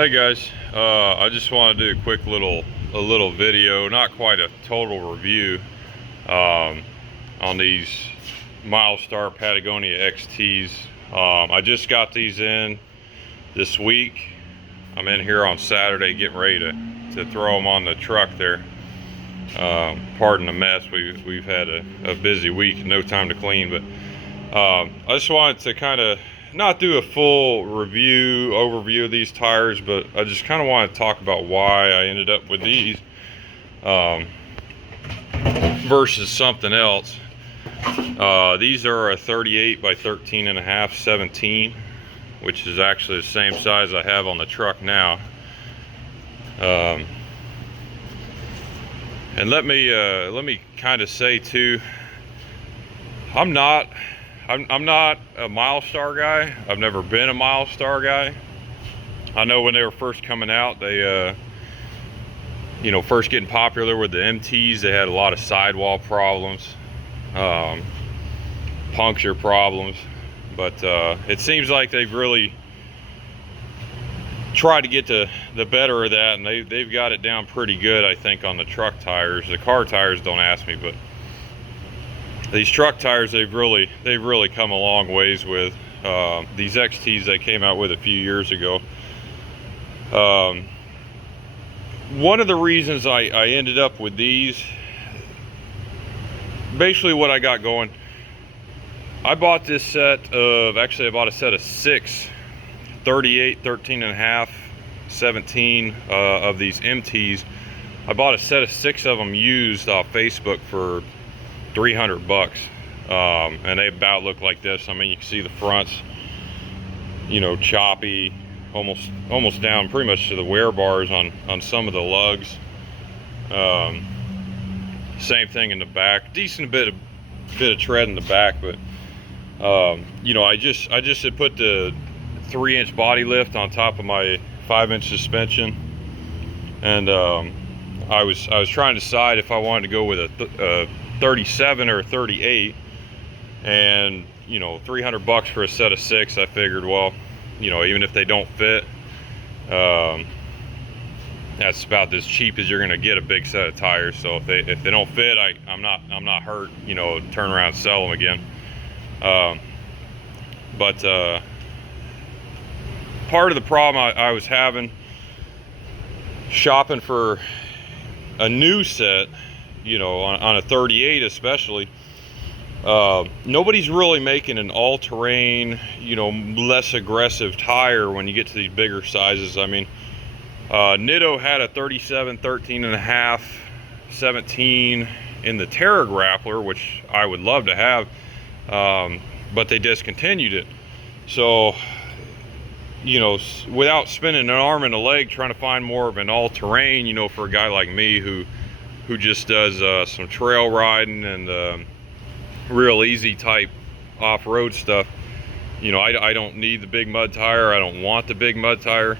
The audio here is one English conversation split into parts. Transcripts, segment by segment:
Hey guys, I just want to do a quick little video, not quite a total review, on these Milestar Patagonia XTs. I just got these in this week. I'm in here on Saturday getting ready to throw them on the truck there. Pardon the mess. We've had a busy week, no time to clean, but I just wanted to kind of not do a full overview of these tires, but I just kind of want to talk about why I ended up with these versus something else. These are a 38 by 13.5 17, which is actually the same size I have on the truck now. And let me kind of say too, I'm not a Milestar guy. I've never been a Milestar guy. I know when they were first coming out, they first getting popular with the MTs, they had a lot of sidewall problems, puncture problems, but it seems like they've really tried to get the better of that, and they've got it down pretty good, I think, on the truck tires. The car tires, don't ask me, but these truck tires, they've really come a long ways with these XTs they came out with a few years ago. One of the reasons I ended up with these, basically what I got going, I bought this set of, actually I bought a set of 6 38, 13.5, 17 of these MTs. I bought a set of 6 of them used off Facebook for $300, and they about look like this. I mean, you can see the fronts, choppy, almost down pretty much to the wear bars on some of the lugs. Same thing in the back, decent bit of tread in the back, but I just had put the 3-inch body lift on top of my 5-inch suspension, and I was trying to decide if I wanted to go with a 37 or 38, and $300 for a set of 6. I figured, well, even if they don't fit, that's about as cheap as you're gonna get a big set of tires. So if they don't fit, I'm not hurt, turn around and sell them again. But part of the problem I was having shopping for a new set, on a 38 especially, nobody's really making an all-terrain, less aggressive tire when you get to these bigger sizes. I mean, Nitto had a 37, 13.5, 17 in the Terra Grappler, which I would love to have, but they discontinued it. So, without spending an arm and a leg trying to find more of an all-terrain, for a guy like me who just does some trail riding and real easy type off-road stuff, I don't need the big mud tire. I don't want the big mud tire.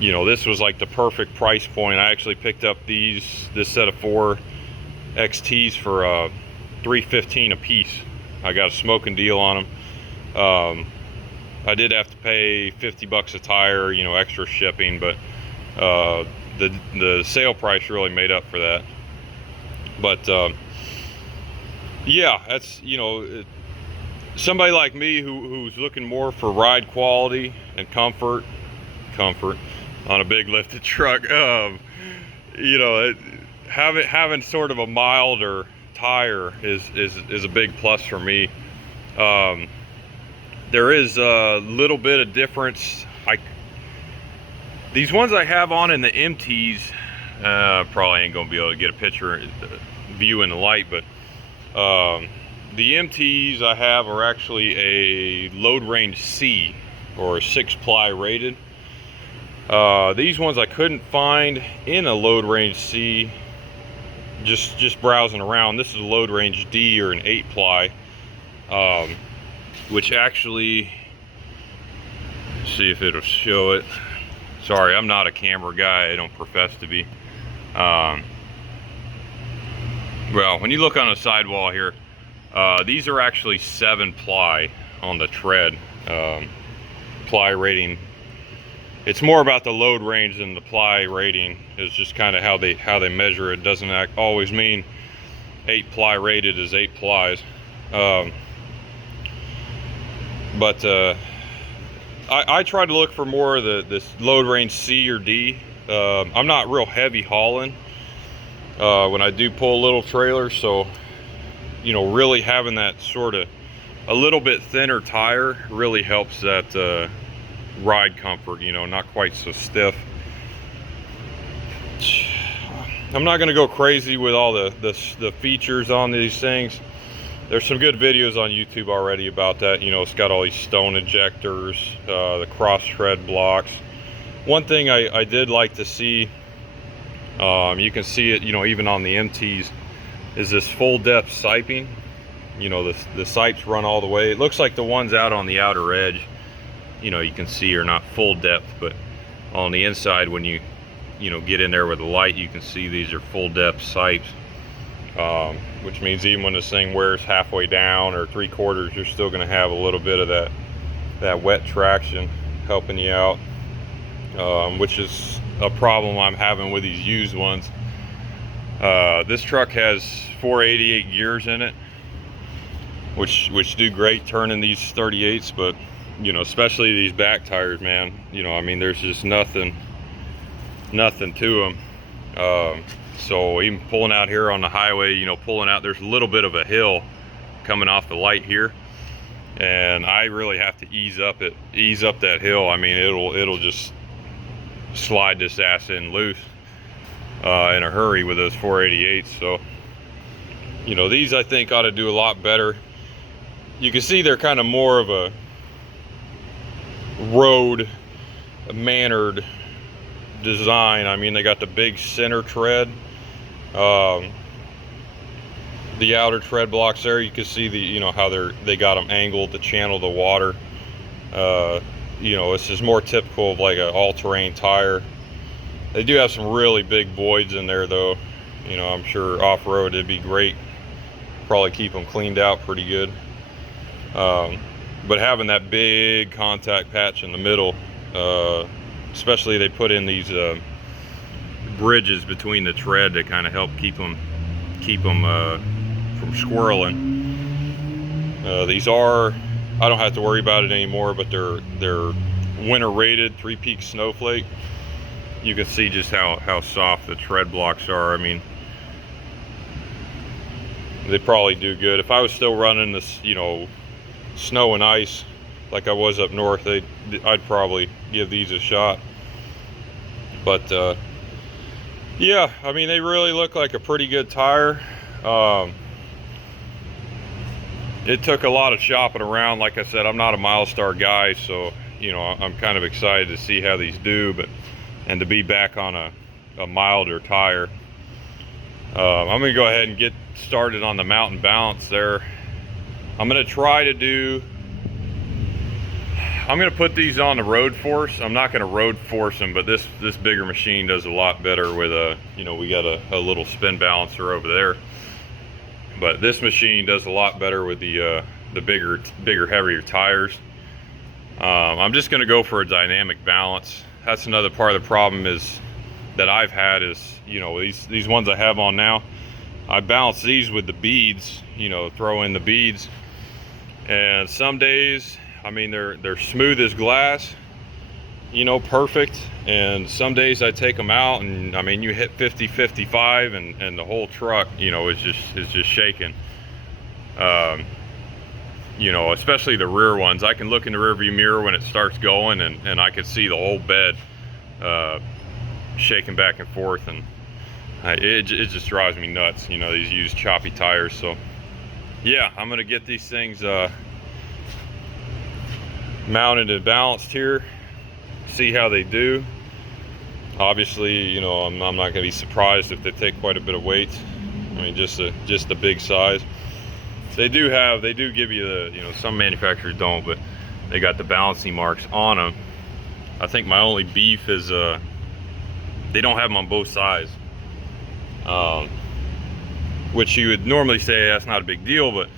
This was like the perfect price point. I actually picked up this set of 4 XTs for $315 a piece. I got a smoking deal on them. I did have to pay $50 a tire, extra shipping, but the sale price really made up for that. But yeah, that's somebody like me who's looking more for ride quality and comfort on a big lifted truck. Having sort of a milder tire is a big plus for me. There is a little bit of difference. These ones I have on in the MTs, probably ain't gonna be able to get a picture view in the light, but the MTs I have are actually a load range C, or 6-ply rated. These ones I couldn't find in a load range C, just browsing around. This is a load range D, or an 8-ply, which actually, let's see if it'll show it. Sorry, I'm not a camera guy. I don't profess to be. Well, when you look on the sidewall here, these are actually 7-ply on the tread. Ply rating it's more about the load range than the ply rating. It's just kind of how they measure it. Doesn't always mean 8 ply rated is 8 plies. But I try to look for more of this load range C or D. I'm not real heavy hauling when I do pull little trailers, so you know, really having that sort of a little bit thinner tire really helps that ride comfort, you know, not quite so stiff. I'm not going to go crazy with all the features on these things. There's some good videos on YouTube already about that. You know, it's got all these stone injectors, the cross tread blocks. One thing I did like to see, you can see it, you know, even on the MTs, is this full depth siping. You know, the sipes run all the way. It looks like the ones out on the outer edge, you know, you can see are not full depth, but on the inside, when you know, get in there with the light, you can see these are full depth sipes. Which means even when this thing wears halfway down or 3/4, you're still going to have a little bit of that wet traction helping you out, which is a problem I'm having with these used ones. This truck has 488 gears in it, which do great turning these 38s, but you know, especially these back tires, man, you know, I mean, there's just nothing to them. So even pulling out here on the highway, you know, pulling out, there's a little bit of a hill coming off the light here, and I really have to ease up that hill. I mean, it'll just slide this ass in loose in a hurry with those 488s. So, you know, these I think ought to do a lot better. You can see they're kind of more of a road mannered design. I mean, they got the big center tread, the outer tread blocks there. You can see you know, how they got them angled to channel the water. You know, this is more typical of like an all-terrain tire. They do have some really big voids in there though. You know, I'm sure off-road it'd be great. Probably keep them cleaned out pretty good. But having that big contact patch in the middle, especially they put in these bridges between the tread to kind of help keep them from squirreling. These are, I don't have to worry about it anymore, but they're winter rated 3-peak snowflake. You can see just how soft the tread blocks are. I mean, they probably do good. If I was still running this, you know, snow and ice like I was up north, I'd probably give these a shot. But yeah, I mean, they really look like a pretty good tire. It took a lot of shopping around. Like I said, I'm not a Milestar guy, so you know, I'm kind of excited to see how these do, and to be back on a milder tire. I'm gonna go ahead and get started on the mountain balance there. I'm gonna put these on the road force. I'm not gonna road force them, but this bigger machine does a lot better with you know, we got a little spin balancer over there. But this machine does a lot better with the bigger, heavier tires. I'm just gonna go for a dynamic balance. That's another part of the problem that I've had is, you know, these ones I have on now, I balance these with the beads, you know, throw in the beads. And some days, I mean, they're smooth as glass, you know, perfect. And some days I take them out and I mean, you hit 50, 55 and the whole truck, you know, is just shaking. You know, especially the rear ones. I can look in the rear view mirror when it starts going and I can see the whole bed shaking back and forth, and it just drives me nuts, you know, these used choppy tires. So yeah, I'm gonna get these things mounted and balanced here, see how they do. Obviously, you know, I'm not gonna be surprised if they take quite a bit of weight. I mean, just the big size. They do give you the, you know, some manufacturers don't, but they got the balancing marks on them. I think my only beef is they don't have them on both sides, which you would normally say that's not a big deal, but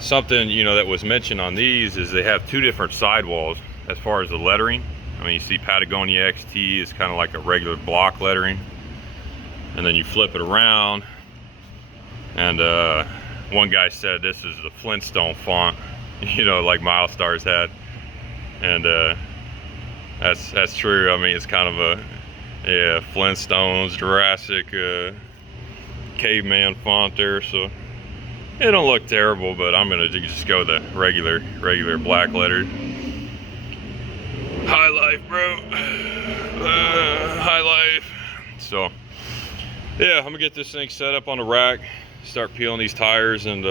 something, you know, that was mentioned on these is they have two different sidewalls as far as the lettering. I mean, you see Patagonia XT is kind of like a regular block lettering, and then you flip it around, and one guy said this is the Flintstone font, you know, like Milestar's had, and that's true. I mean, it's kind of a, yeah, Flintstones, Jurassic, caveman font there, so it don't look terrible, but I'm gonna just go the regular black letter. High life, bro. High life. So yeah, I'm gonna get this thing set up on a rack, start peeling these tires, and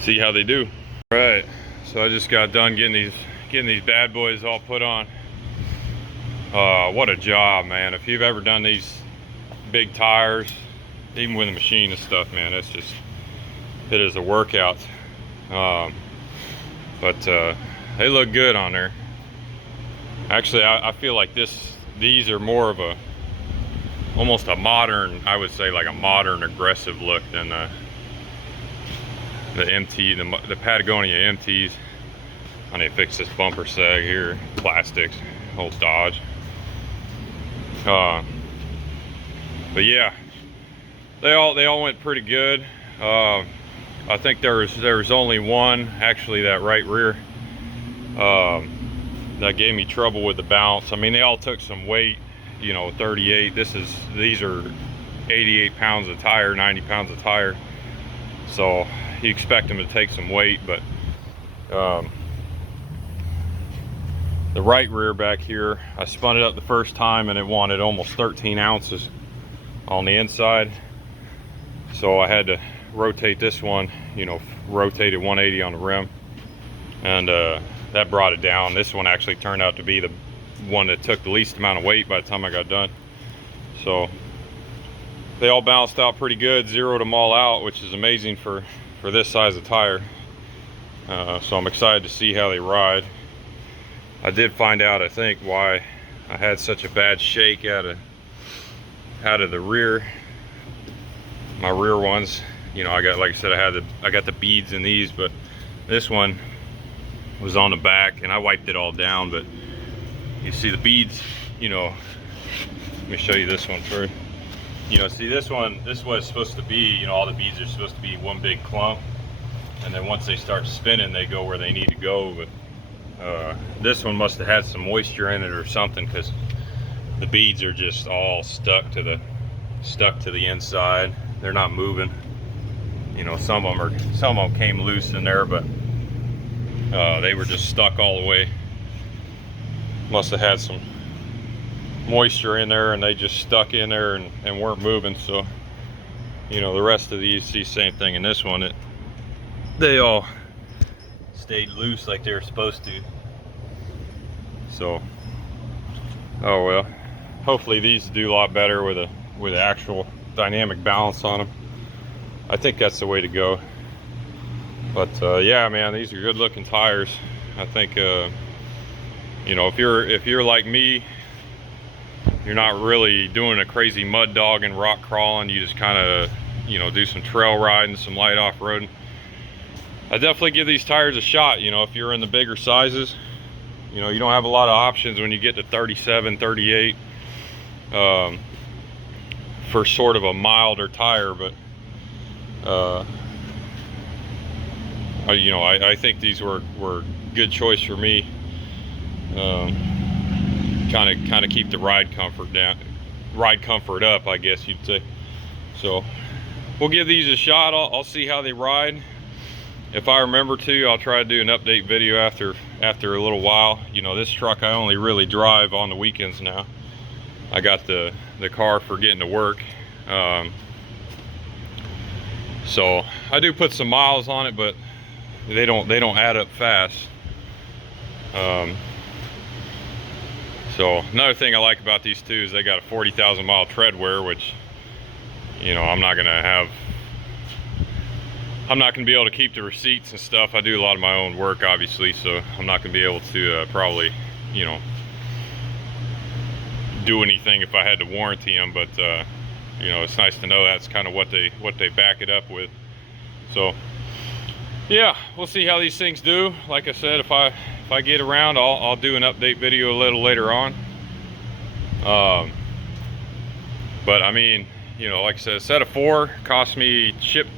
see how they do. All right, so I just got done getting these bad boys all put on. What a job, man. If you've ever done these big tires, even with a machine and stuff, man, it is a workout. But they look good on there. Actually, I feel like these are more of almost a modern, I would say like a modern aggressive look than the MT, the Patagonia MTs. I need to fix this bumper sag here, plastics, old Dodge. But yeah, they all went pretty good. I think there was only one, actually, that right rear, that gave me trouble with the bounce. I mean, they all took some weight, you know, 38. These are 88 pounds of tire, 90 pounds of tire. So you expect them to take some weight, but the right rear back here, I spun it up the first time and it wanted almost 13 ounces on the inside. So I had to rotate this one, you know, rotate it 180 on the rim, and that brought it down. This one actually turned out to be the one that took the least amount of weight by the time I got done. So they all balanced out pretty good, zeroed them all out, which is amazing for this size of tire. So I'm excited to see how they ride. I did find out, I think, why I had such a bad shake out of the rear. My rear ones, you know, I got, like I said, I got the beads in these, but this one was on the back, and I wiped it all down. But you see the beads, you know. Let me show you this one first. You know, see this one, this was supposed to be, you know, all the beads are supposed to be one big clump, and then once they start spinning, they go where they need to go. But this one must have had some moisture in it or something, because the beads are just all stuck to the inside. They're not moving. You know, some of them came loose in there, but they were just stuck all the way. Must have had some moisture in there, and they just stuck in there and weren't moving. So, you know, the rest of these, see, same thing in this one. They all stayed loose like they were supposed to. So, oh well. Hopefully these do a lot better with an actual dynamic balance on them. I think that's the way to go. But yeah, man, these are good looking tires. I think you know, if you're like me, you're not really doing a crazy mud dog and rock crawling, you just kind of, you know, do some trail riding, some light off-roading, I definitely give these tires a shot. You know, if you're in the bigger sizes, you know, you don't have a lot of options when you get to 37, 38 for sort of a milder tire. But you know, I think these were good choice for me. Kind of keep the ride comfort up, I guess you'd say. So we'll give these a shot. I'll see how they ride. If I remember to, I'll try to do an update video after a little while. You know, this truck I only really drive on the weekends now. I got the car for getting to work. So I do put some miles on it, but they don't add up fast. So another thing I like about these two is they got a 40,000 mile tread wear, which, you know, I'm not gonna be able to keep the receipts and stuff. I do a lot of my own work, obviously, so I'm not gonna be able to probably, you know, do anything if I had to warranty them. But you know, it's nice to know that's kind of what they back it up with. So yeah, we'll see how these things do. Like I said, if I get around, I'll do an update video a little later on. But I mean, you know, like I said, a set of 4 cost me, ship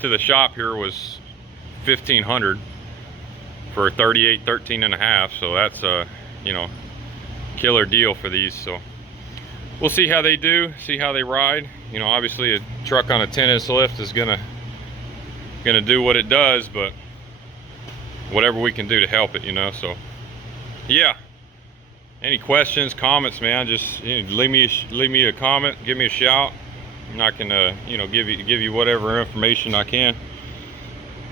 to the shop here was $1,500 for 38 13.5. So that's a, you know, killer deal for these. So we'll see how they do, see how they ride. You know, obviously a truck on a 10-inch lift is gonna do what it does, but whatever we can do to help it, you know. So yeah, any questions, comments, man, just, you know, leave me a comment, give me a shout, and I can you know, give you whatever information I can.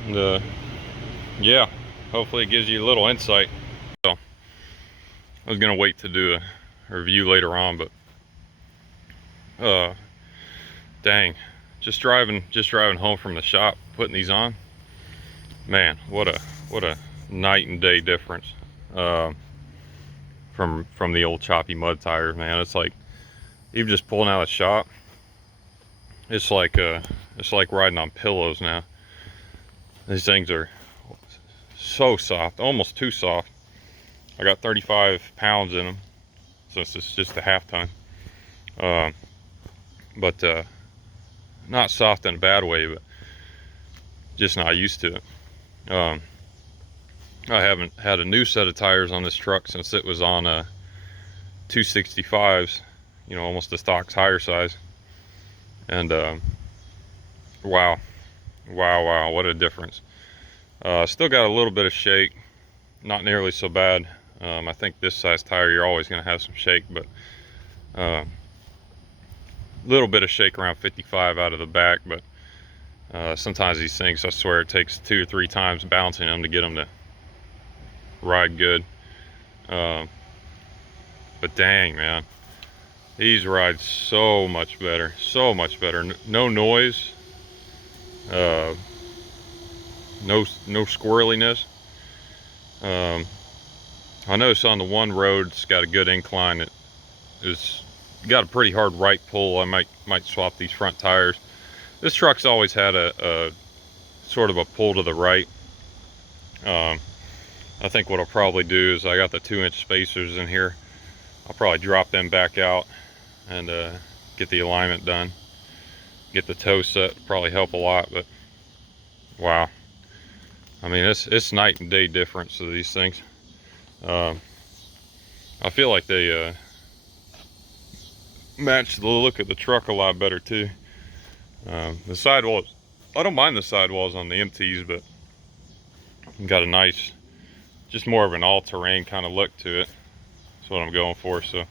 And yeah, hopefully it gives you a little insight. So I was gonna wait to do a review later on, but dang, just driving home from the shop, putting these on, man, what a night and day difference from the old choppy mud tires, man. It's like, even just pulling out of the shop, it's like riding on pillows now. These things are so soft, almost too soft. I got 35 pounds in them, since it's just a half ton. But not soft in a bad way, but just not used to it. I haven't had a new set of tires on this truck since it was on 265s, you know, almost a stock tire size. And wow, what a difference. Still got a little bit of shake, not nearly so bad. I think this size tire, you're always going to have some shake, but little bit of shake around 55 out of the back. But sometimes these things, I swear, it takes 2 or 3 times bouncing them to get them to ride good. But dang, man, these ride so much better, no noise, no squirreliness. I noticed on the one road, it's got a good incline. It is got a pretty hard right pull. I might swap these front tires. This truck's always had a sort of a pull to the right. I think what I'll probably do is, I got the 2-inch spacers in here. I'll probably drop them back out and get the alignment done, get the toe set. Probably help a lot. But wow, I mean, it's night and day difference of these things. I feel like they match the look of the truck a lot better too. The sidewalls, I don't mind the sidewalls on the MTs, but got a nice, just more of an all-terrain kind of look to it. That's what I'm going for. So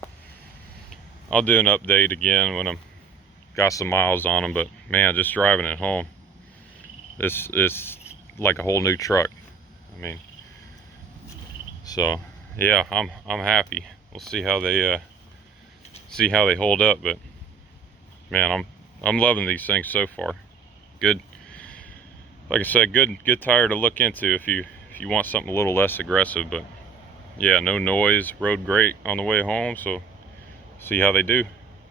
I'll do an update again when I'm got some miles on them. But man, just driving it home, this is like a whole new truck. I mean, so yeah, I'm happy. We'll see how they hold up. But man, I'm loving these things so far. Good, like I said, good tire to look into if you want something a little less aggressive. But yeah, no noise, rode great on the way home. So see how they do.